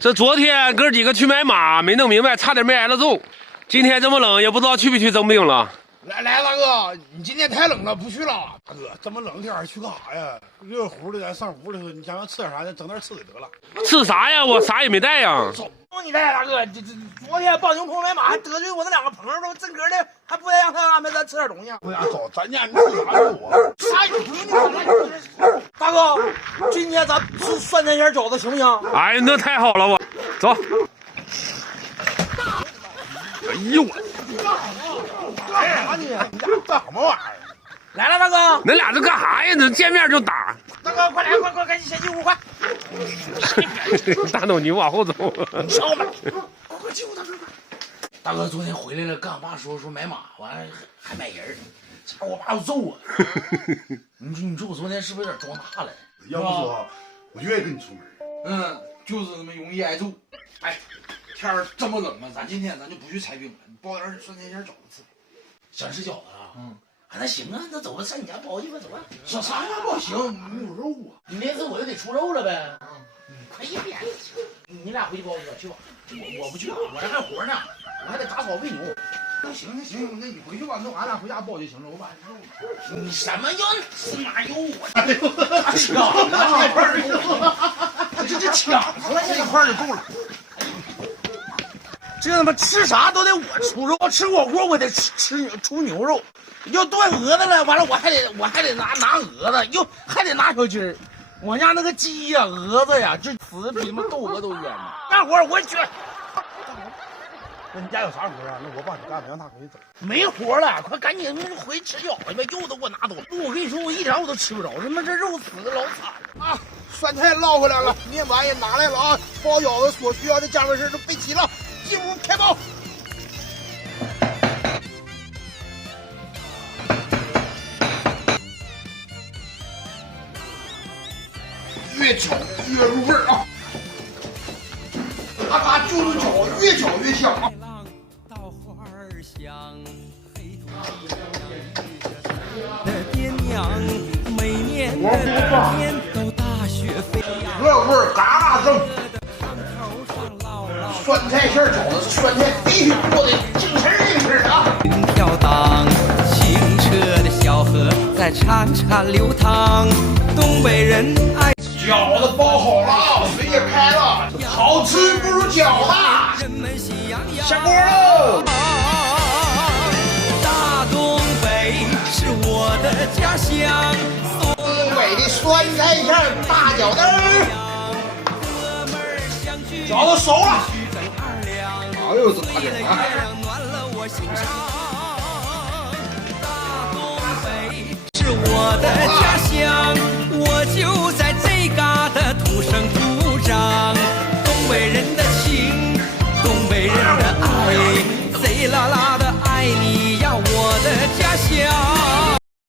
这昨天哥几个去买马，没弄明白，差点没挨了揍。今天这么冷，也不知道去不去征兵了。来，大哥，你今天太冷了，不去了。大哥，这么冷天去干啥呀？热乎的，咱上屋里头，你想要吃点啥，咱整点吃的得了。吃啥呀？我啥也没带呀。不你带，大哥，这昨天帮牛棚买马，还得罪我那2个朋友了，真格的，还不得让他安排咱吃点东西。不呀，走，咱家你吃啥肉啊？啥也不用你大哥，今天咱吃酸菜馅饺子行不行？哎呀，那太好了，我走。哎呦我！干啥你？你俩干什么玩意儿？来了，大哥。恁俩这干啥呀？这见面就打。大哥，快来，快，赶紧先进屋，快！大脑你往后走。上吧，快进屋，大哥！大哥昨天回来了，跟俺爸说买马，完了还买人，我爸要揍我。你说我昨天是不是有点装大了？要不说，我愿意跟你出门。就是那么容易挨揍。哎，天儿这么冷啊，咱今天就不去裁兵了，你包点酸菜馅饺子吃。想吃饺子了？那行啊，那走吧，上你家包去吧，走吧。啥呀不行，没有肉啊。你那次我就得出肉了呗。快一边去！你俩回去包去吧，去吧。我不去，我这还活呢，我还得打扫喂牛。那行，那你回去吧，那俺俩回家包就行了，我把肉。你什么用？是哪有我？抢这抢出来这一块就够了。这他妈吃啥都得我出肉，吃火锅我得出牛肉，要炖鹅子了，完了我还得拿鹅子，又还得拿小鸡儿。我家那个鸡呀、鹅子呀，这死比他妈斗鹅都冤呢。干活我去。那你家有啥活啊？那我帮你干，让他回去走。没活了，快赶紧回去吃饺子吧，肉都给我拿走。我跟你说，我一点我都吃不着，他妈这肉死的老惨啊！酸菜捞回来了，面碗也拿来了啊，包饺子所需要的家伙事都备齐了，进屋开包。越搅越入味儿啊！嘎嘎就是搅，越搅越香啊！热味儿嘎嘎正。酸菜馅饺子是酸菜必须做的，精神啊！云飘荡，清澈的小河在潺潺流淌。东北人爱饺子包好了，水也开了，好吃不如饺子。下锅喽！大东北是我的家乡，东北的酸菜馅大饺子，饺子熟了。哎呦，这大饺子！是我的家乡，我就在这嘎达土生土长。东北人的情，东北人的爱，贼拉拉的爱你呀，我的家乡。